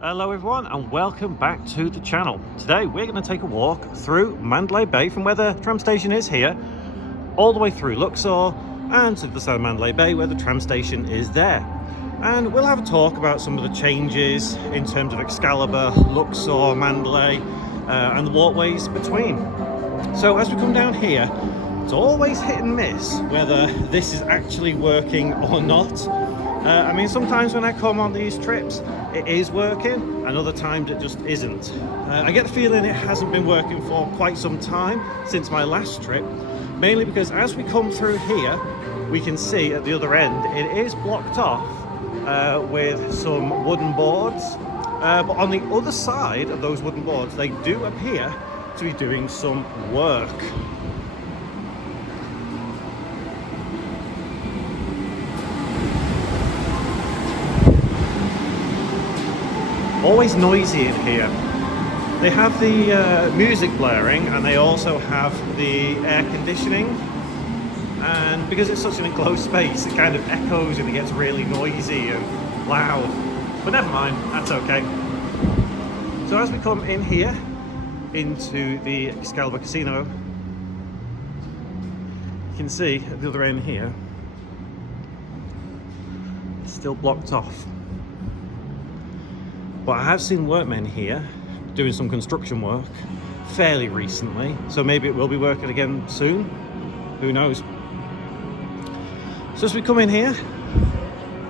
Hello everyone and welcome back to the channel. Today we're going to take a walk through Mandalay Bay from where the tram station is here, all the way through Luxor and to the side of Mandalay Bay where the tram station is there. And we'll have a talk about some of the changes in terms of Excalibur, Luxor, Mandalay and the walkways between. So as we come down here, it's always hit and miss whether this is actually working or not. I mean, sometimes when I come on these trips, it is working, and other times it just isn't. I get the feeling it hasn't been working for quite some time since my last trip, mainly because as we come through here, we can see at the other end, it is blocked off with some wooden boards, but on the other side of those wooden boards, they do appear to be doing some work. Always noisy in here. They have the music blaring and they also have the air conditioning, and because it's such an enclosed space it kind of echoes and it gets really noisy and loud, but never mind, that's okay. So as we come in here into the Excalibur Casino, you can see at the other end here it's still blocked off. But I have seen workmen here doing some construction work fairly recently, so maybe it will be working again soon, who knows. So as we come in here,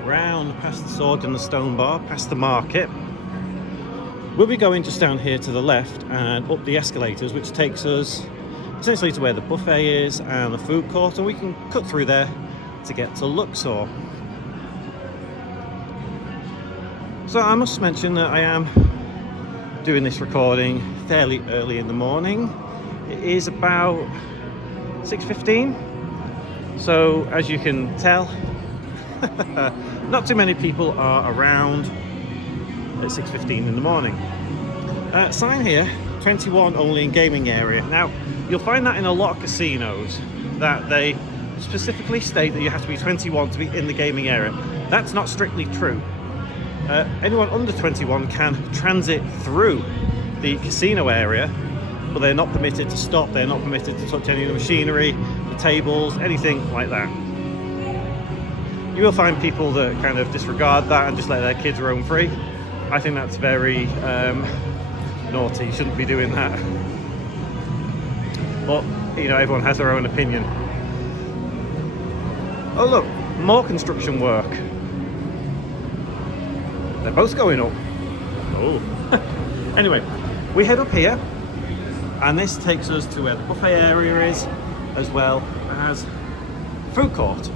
round past the Sword and the Stone Bar, past the market, we'll be going just down here to the left and up the escalators, which takes us essentially to where the buffet is and the food court, and we can cut through there to get to Luxor. So I must mention that I am doing this recording fairly early in the morning. It is about 6:15, so as you can tell, not too many people are around at 6:15 in the morning. Sign here, 21 only in gaming area. Now, you'll find that in a lot of casinos, that they specifically state that you have to be 21 to be in the gaming area. That's not strictly true. Anyone under 21 can transit through the casino area, but they're not permitted to stop, they're not permitted to touch any of the machinery, the tables, anything like that. You will find people that kind of disregard that and just let their kids roam free. I think that's very naughty, you shouldn't be doing that. But, you know, everyone has their own opinion. Oh look, more construction work. They're both going up. Oh. Anyway, we head up here, and this takes us to where the buffet area is, as well as food court.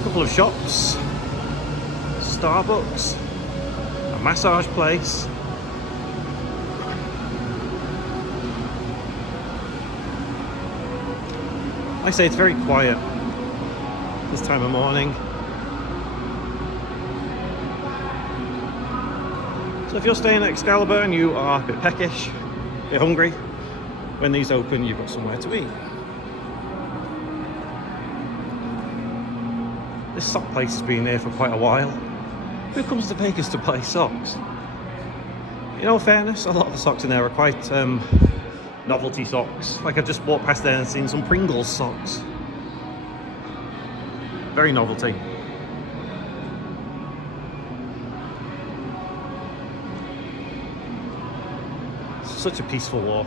A couple of shops, Starbucks, a massage place. Like I say, it's very quiet this time of morning. So if you're staying at Excalibur and you are a bit peckish, a bit hungry, when these open, you've got somewhere to eat. This sock place has been there for quite a while. Who comes to Vegas to buy socks? In all fairness, a lot of the socks in there are quite novelty socks. Like I've just walked past there and seen some Pringles socks. Very novelty. Such a peaceful walk.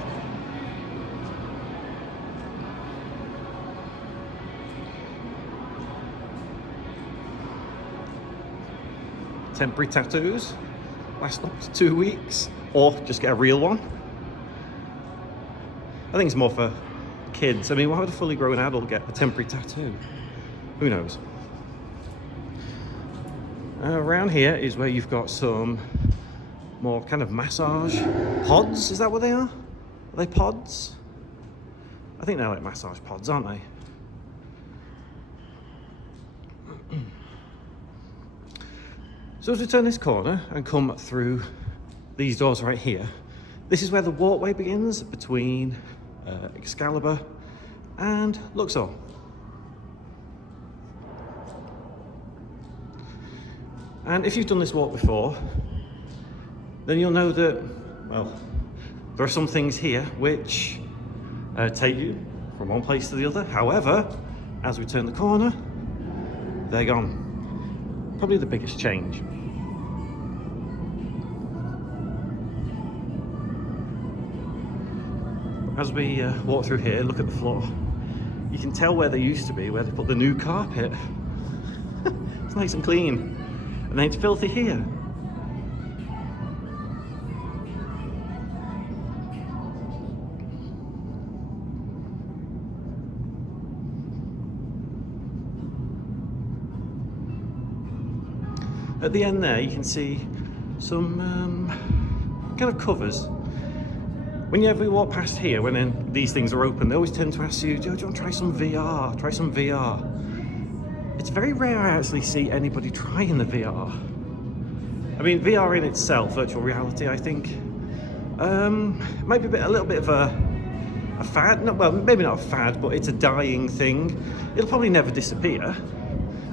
Temporary tattoos last up to 2 weeks, or just get a real one. I think it's more for kids. I mean, why would a fully grown adult get a temporary tattoo? Who knows? Around here is where you've got some more kind of massage pods. Is that what they are? Are they pods? I think they're like massage pods, aren't they? So as we turn this corner and come through these doors right here, This is where the walkway begins between Excalibur and Luxor. And if you've done this walk before, then you'll know that, well, there are some things here which take you from one place to the other. However, as we turn the corner, they're gone. Probably the biggest change. As we walk through here, look at the floor, you can tell where they used to be, where they put the new carpet. It's nice and clean. And then it's filthy here. At the end there, you can see some kind of covers. Whenever we walk past here, when these things are open, they always tend to ask you, do you want to try some VR? Try some VR. It's very rare I actually see anybody trying the VR. I mean, VR in itself, virtual reality, I think, might be a little bit of a fad. No, well, maybe not a fad, but it's a dying thing. It'll probably never disappear.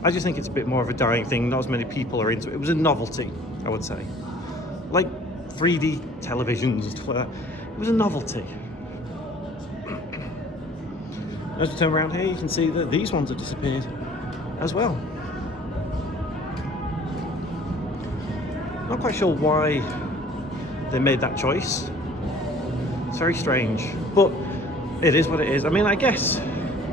I just think it's a bit more of a dying thing. Not as many people are into it. It was a novelty, I would say. Like 3D televisions and stuff like that. It was a novelty. As we turn around here, you can see that these ones have disappeared as well. Not quite sure why they made that choice. It's very strange, but it is what it is. I mean, I guess,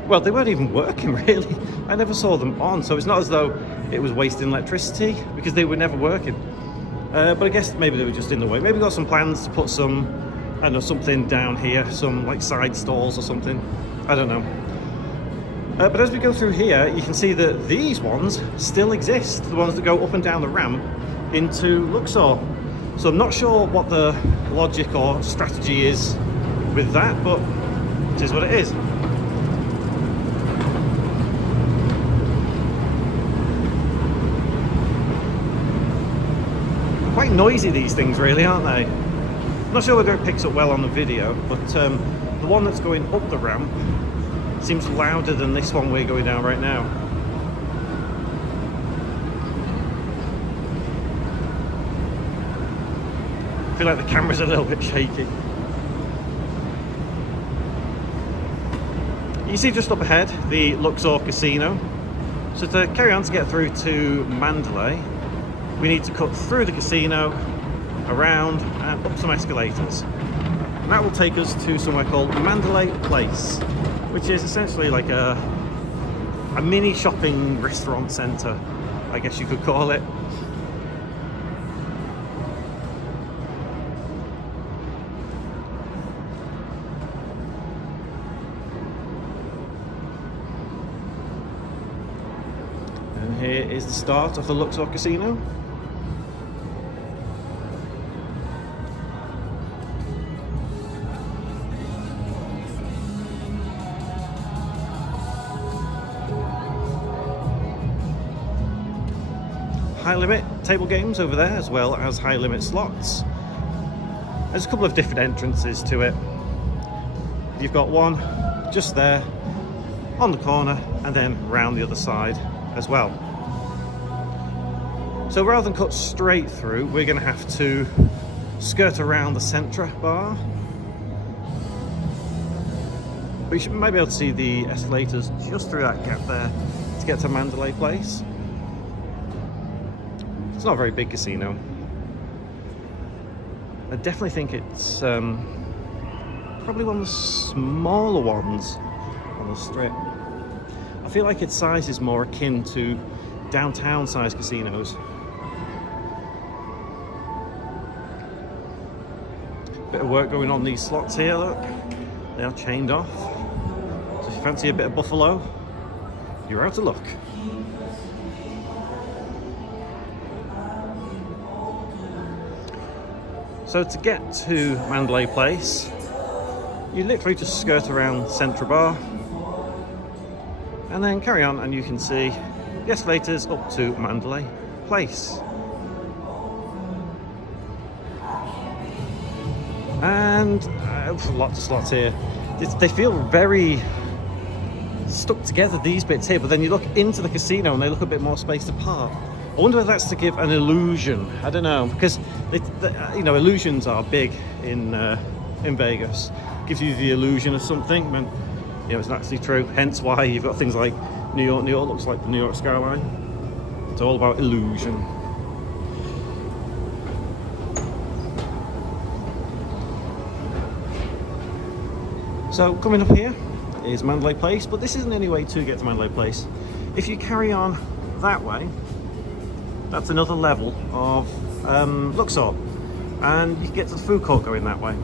well, they weren't even working really. I never saw them on, so it's not as though it was wasting electricity because they were never working. But I guess maybe they were just in the way. Maybe got some plans to put some, I don't know, something down here, some like side stalls or something. I don't know. But as we go through here, you can see that these ones still exist, the ones that go up and down the ramp into Luxor. So I'm not sure what the logic or strategy is with that, but it is what it is. Quite noisy, these things really, aren't they? Not sure whether it picks up well on the video, but the one that's going up the ramp seems louder than this one we're going down right now. I feel like the camera's a little bit shaky. You see just up ahead the Luxor Casino. So to carry on to get through to Mandalay, we need to cut through the casino, around and up some escalators. And that will take us to somewhere called Mandalay Place, which is essentially like a mini shopping restaurant centre, I guess you could call it. And here is the start of the Luxor Casino. High limit table games over there, as well as high limit slots. There's a couple of different entrances to it. You've got one just there on the corner and then round the other side as well. So rather than cut straight through, we're going to have to skirt around the Centra bar. But you might be able to see the escalators just through that gap there to get to Mandalay Place. It's not a very big casino. I definitely think it's probably one of the smaller ones on the strip. I feel like its size is more akin to downtown sized casinos. Bit of work going on these slots here, look. They are chained off. So if you fancy a bit of buffalo, you're out of luck. So to get to Mandalay Place, you literally just skirt around Centra Bar and then carry on, and you can see the escalators up to Mandalay Place. And and lots of slots here. They feel very stuck together, these bits here, but then you look into the casino and they look a bit more spaced apart. I wonder if that's to give an illusion. I don't know, because illusions are big in Vegas. Gives you the illusion of something when it's not actually true. Hence why you've got things like New York. New York looks like the New York skyline. It's all about illusion. So coming up here is Mandalay Place, but this isn't any way to get to Mandalay Place. If you carry on that way, that's another level of Luxor, and you can get to the food court going that way.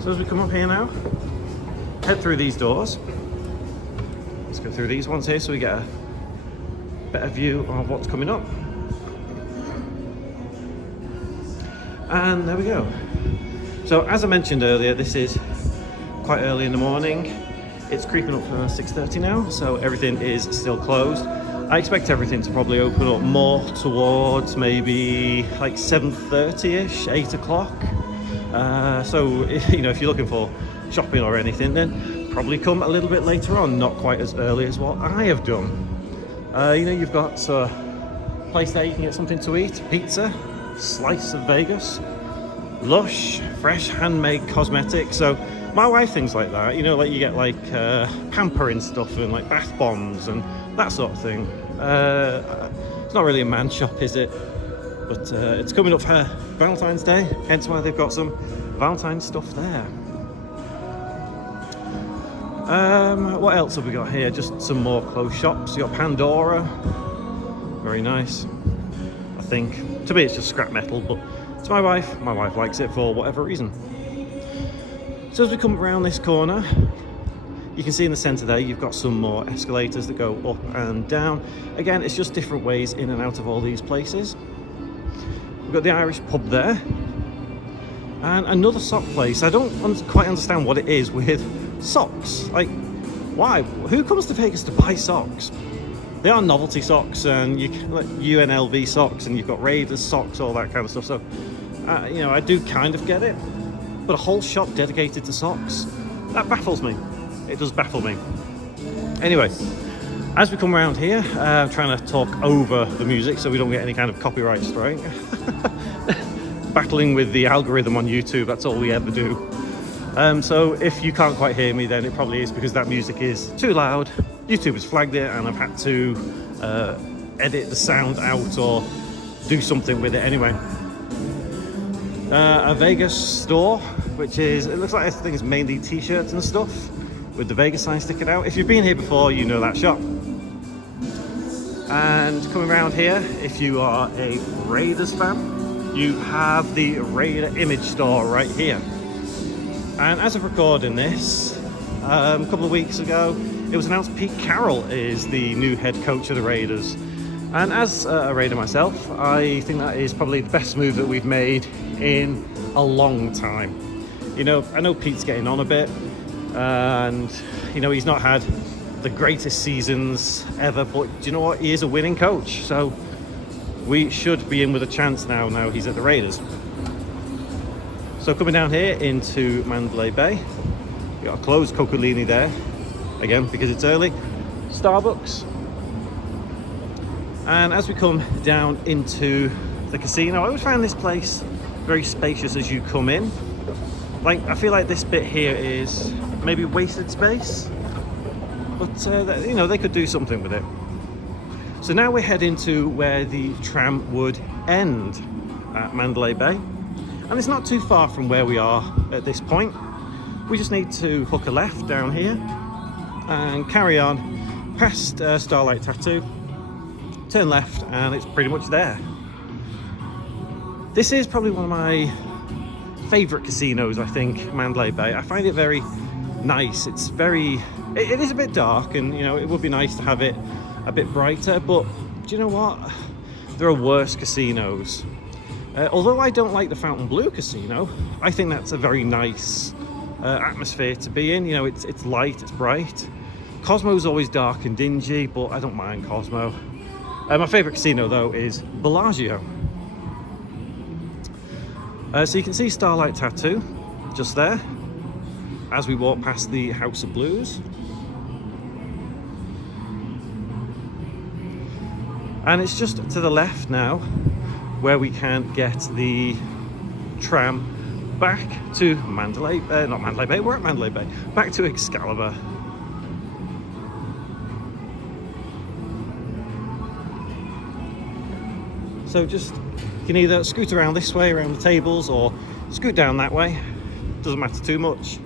So as we come up here now, head through these doors. Let's go through these ones here so we get a better view of what's coming up. And there we go. So as I mentioned earlier, this is quite early in the morning. It's creeping up to 6:30 now, so everything is still closed. I expect everything to probably open up more towards maybe like 7:30ish, 8 o'clock. So if you're looking for shopping or anything, then probably come a little bit later on, not quite as early as what I have done. You've got a place there you can get something to eat, pizza, slice of Vegas, lush, fresh handmade cosmetics. So my wife thinks like that, like you get like pampering stuff and like bath bombs and that sort of thing. It's not really a man shop, is it? But it's coming up for Valentine's Day, hence why they've got some Valentine's stuff there. What else have we got here? Just some more clothes shops. You got Pandora, very nice. I think to me it's just scrap metal, but to my wife likes it for whatever reason. So as we come around this corner, you can see in the centre there you've got some more escalators that go up and down. Again, it's just different ways in and out of all these places. We've got the Irish pub there, and another sock place. I don't quite understand what it is with socks. Like, why? Who comes to Vegas to buy socks? They are novelty socks, and like UNLV socks, and you've got Raiders socks, all that kind of stuff. So, I do kind of get it, but a whole shop dedicated to socks, that baffles me. It does baffle me. Anyway, as we come around here, I'm trying to talk over the music so we don't get any kind of copyright strike. Battling with the algorithm on YouTube, that's all we ever do. So if you can't quite hear me, then it probably is because that music is too loud. YouTube has flagged it and I've had to edit the sound out or do something with it anyway. A Vegas store, which is, it looks like this thing is mainly t-shirts and stuff with the Vegas sign sticking out. If you've been here before, you know that shop. And coming around here, if you are a Raiders fan, you have the Raider image store right here. And as of recording this, a couple of weeks ago, it was announced Pete Carroll is the new head coach of the Raiders. And as a Raider myself, I think that is probably the best move that we've made in a long time. I know Pete's getting on a bit, and he's not had the greatest seasons ever, but do you know what? He is a winning coach, so we should be in with a chance now he's at the Raiders. So coming down here into Mandalay Bay, we got a closed Cocolini there, again because it's early, Starbucks. And as we come down into the casino, I always find this place very spacious as you come in. Like, I feel like this bit here is maybe wasted space, but they could do something with it. So now we're heading to where the tram would end at Mandalay Bay, and it's not too far from where we are at this point. We just need to hook a left down here and carry on past Starlight Tattoo, turn left, and it's pretty much there. This is probably one of my favourite casinos, I think, Mandalay Bay. I find it very nice. It is a bit dark, and it would be nice to have it a bit brighter, but do you know what? There are worse casinos. Although I don't like the Fontainebleau Casino, I think that's a very nice atmosphere to be in. It's light, it's bright. Cosmo's always dark and dingy, but I don't mind Cosmo. My favourite casino though is Bellagio. So you can see Starlight Tattoo just there as we walk past the House of Blues. And it's just to the left now where we can get the tram back to Mandalay, not Mandalay Bay, we're at Mandalay Bay, back to Excalibur. So just, you can either scoot around this way, around the tables, or scoot down that way. Doesn't matter too much.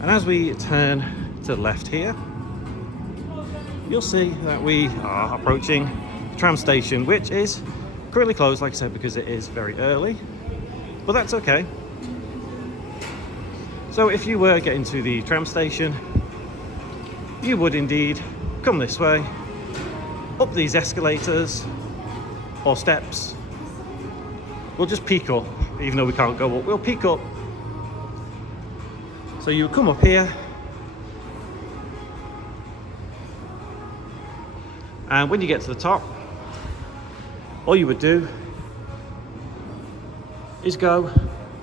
And as we turn to the left here, you'll see that we are approaching the tram station, which is currently closed, like I said, because it is very early. But that's okay. So if you were getting to the tram station, you would indeed come this way, up these escalators or steps. We'll just peek up, even though we can't go up, we'll peek up. So you come up here, and when you get to the top, all you would do is go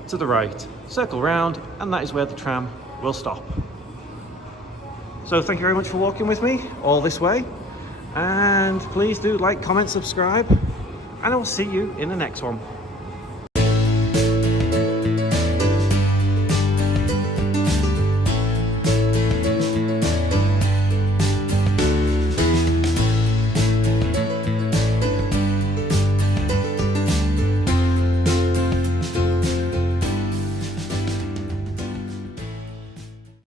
to the right, circle round, and that is where the tram will stop. So thank you very much for walking with me all this way. And please do like, comment, subscribe, and I will see you in the next one.